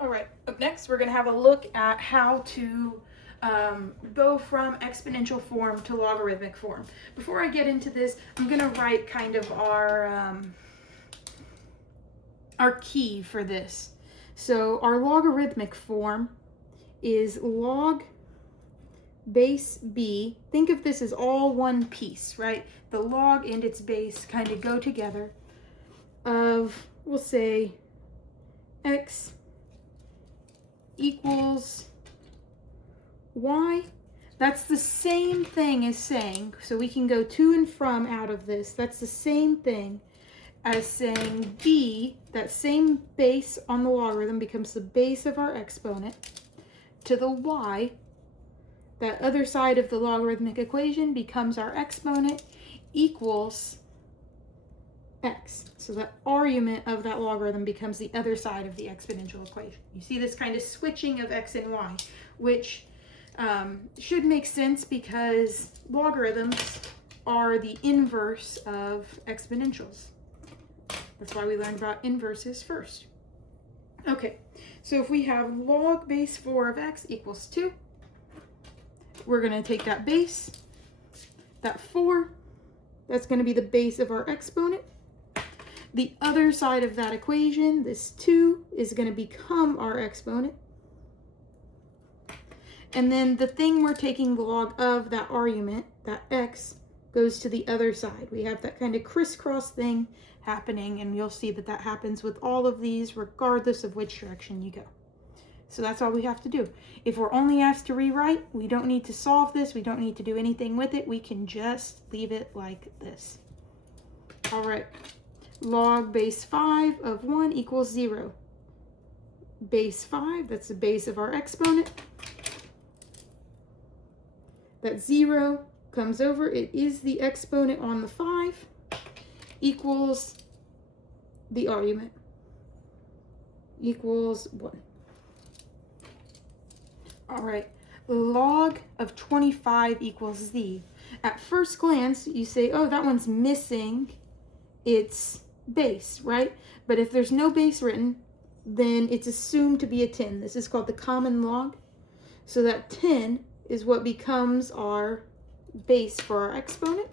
All right, up next we're going to have a look at how to go from exponential form to logarithmic form. Before I get into this, I'm going to write kind of our key for this. So our logarithmic form is log base b. Think of this as all one piece, right? The log and its base kind of go together of, we'll say, x equals y. That's the same thing as saying, so we can go to and from out of this. That's the same thing as saying b, that same base on the logarithm becomes the base of our exponent, to the y, that other side of the logarithmic equation becomes our exponent, equals x. So the argument of that logarithm becomes the other side of the exponential equation. You see this kind of switching of x and y, which should make sense because logarithms are the inverse of exponentials. That's why we learned about inverses first. Okay, so if we have log base 4 of x equals 2, we're going to take that base, that 4, that's going to be the base of our exponent. The other side of that equation, this 2, is going to become our exponent. And then the thing we're taking the log of, that argument, that x, goes to the other side. We have that kind of crisscross thing happening, and you'll see that that happens with all of these regardless of which direction you go. So that's all we have to do. If we're only asked to rewrite, we don't need to solve this. We don't need to do anything with it. We can just leave it like this. All right. Log base 5 of 1 equals 0. Base 5, that's the base of our exponent. That 0 comes over, it is the exponent on the 5, equals the argument, equals 1. All right, log of 25 equals z. At first glance, you say, oh, that one's missing its base, right? But if there's no base written, then it's assumed to be a 10. This is called the common log. So that 10 is what becomes our base for our exponent.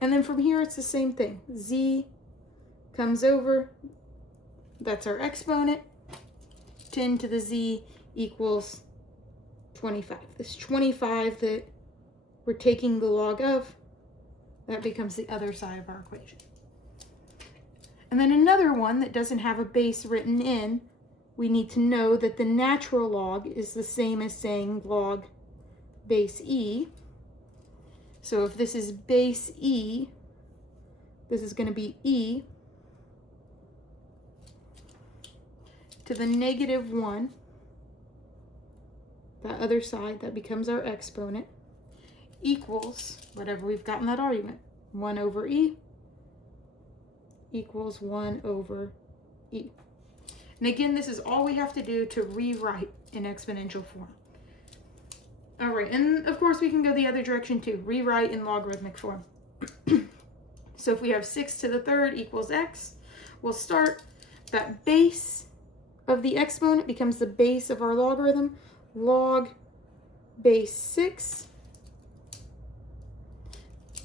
And then from here, it's the same thing. Z comes over, that's our exponent. 10 to the z equals 25. This 25 that we're taking the log of, that becomes the other side of our equation. And then another one that doesn't have a base written in, we need to know that the natural log is the same as saying log base e. So if this is base e, this is going to be e to the negative 1. That other side, that becomes our exponent, equals whatever we've got in that argument. 1 over e equals 1 over e. And again, this is all we have to do to rewrite in exponential form. All right, and of course we can go the other direction too, rewrite in logarithmic form. So if we have 6 to the 3rd equals x, we'll start, that base of the exponent becomes the base of our logarithm, log base 6.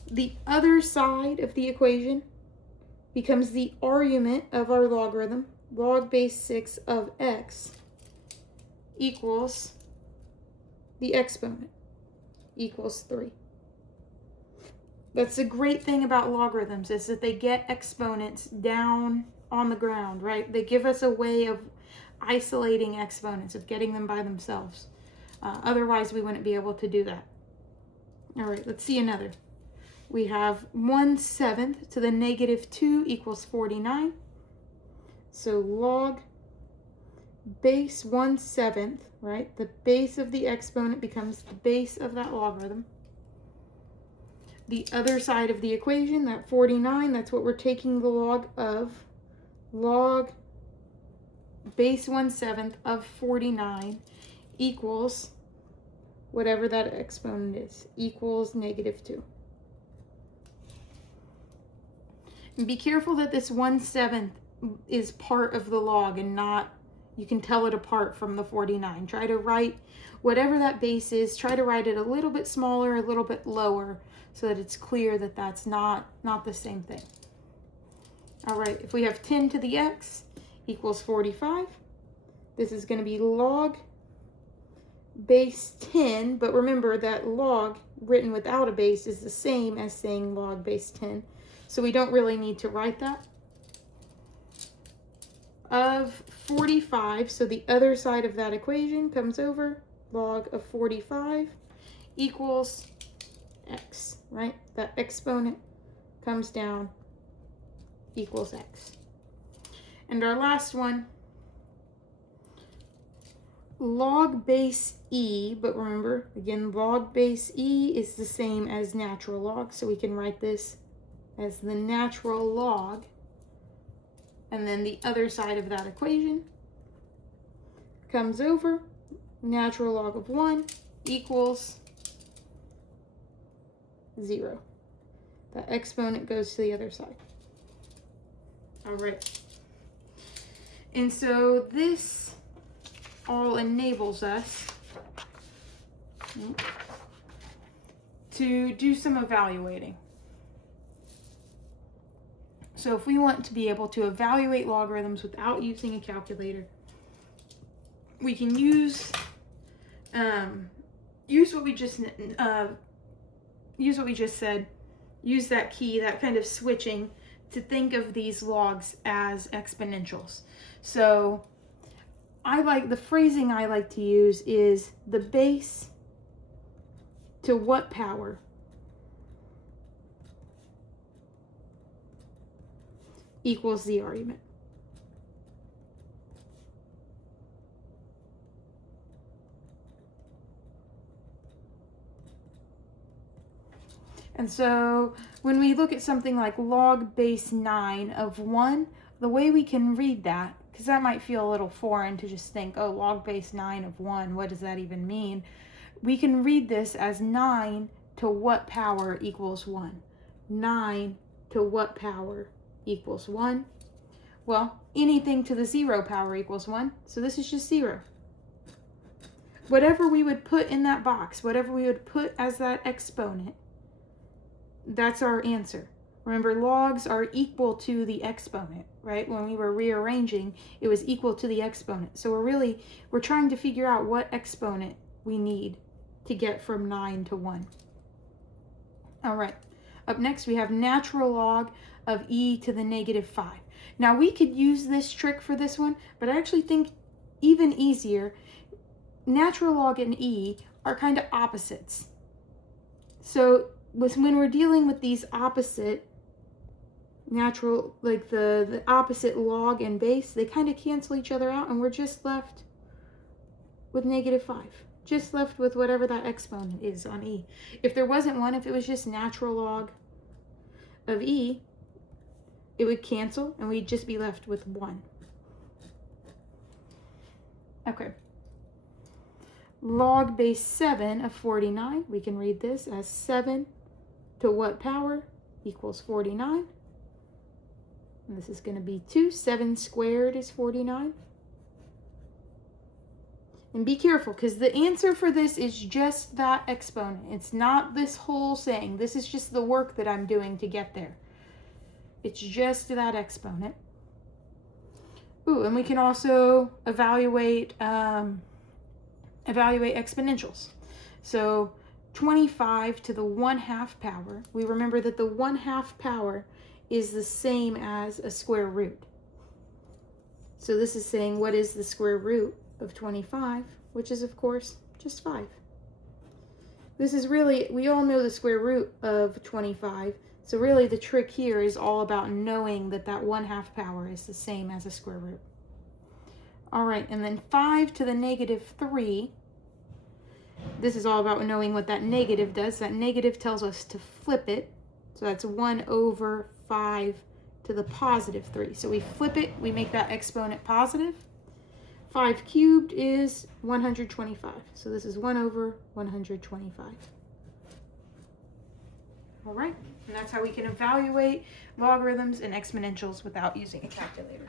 The other side of the equation becomes the argument of our logarithm, log base 6 of x, equals the exponent, equals 3. That's the great thing about logarithms, is that they get exponents down on the ground, right? They give us a way of isolating exponents, of getting them by themselves. Otherwise, we wouldn't be able to do that. All right, let's see another. We have 1/7 to the negative 2 equals 49. So log base 1/7, right? The base of the exponent becomes the base of that logarithm. The other side of the equation, that 49, that's what we're taking the log of. Log base 1/7 of 49 equals whatever that exponent is, equals negative 2. And be careful that this 1/7 is part of the log and not You can tell it apart from the 49. Try to write whatever that base is, try to write it a little bit smaller, a little bit lower, so that it's clear that that's not the same thing. All right, if we have 10 to the x equals 45, this is going to be log base 10, but remember that log written without a base is the same as saying log base 10, so we don't really need to write that. Of 45, so the other side of that equation comes over, log of 45 equals x, right? That exponent comes down, equals x. And our last one, log base e, but remember, again, log base e is the same as natural log, so we can write this as the natural log. And then the other side of that equation comes over, natural log of 1 equals 0. That exponent goes to the other side. All right. And so this all enables us to do some evaluating. So if we want to be able to evaluate logarithms without using a calculator, we can use what we just said, use that key, that kind of switching, to think of these logs as exponentials. So the phrasing I like to use is the base to what power equals the argument. And so when we look at something like log base 9 of 1, the way we can read that, because that might feel a little foreign to just think, oh, log base 9 of 1, what does that even mean? We can read this as 9 to what power equals 1? 9 to what power equals 1? Well, anything to the 0 power equals 1, so this is just 0. Whatever we would put in that box, whatever we would put as that exponent, that's our answer. Remember, logs are equal to the exponent, right? When we were rearranging, it was equal to the exponent. So we're trying to figure out what exponent we need to get from 9 to 1. All right, up next we have natural log of e to the negative 5. Now we could use this trick for this one, but I actually think even easier, natural log and e are kind of opposites. So when we're dealing with these opposite natural, like the opposite log and base, they kind of cancel each other out, and we're just left with negative 5. Just left with whatever that exponent is on e. If there wasn't one, if it was just natural log of e, it would cancel, and we'd just be left with 1. Okay. Log base 7 of 49, we can read this as 7 to what power equals 49. And this is going to be 2. 7 squared is 49. And be careful, because the answer for this is just that exponent. It's not this whole saying. This is just the work that I'm doing to get there. It's just that exponent. Ooh, and we can also evaluate exponentials. So 25 to the 1/2 power. We remember that the 1/2 power is the same as a square root. So this is saying, what is the square root of 25, which is, of course, just 5. This is really, we all know the square root of 25, so really the trick here is all about knowing that that 1/2 power is the same as a square root. All right, and then 5 to the negative 3, this is all about knowing what that negative does. That negative tells us to flip it, so that's 1 over 5 to the positive 3. So we flip it, we make that exponent positive. 5 cubed is 125. So this is 1 over 125. All right, and that's how we can evaluate logarithms and exponentials without using a calculator.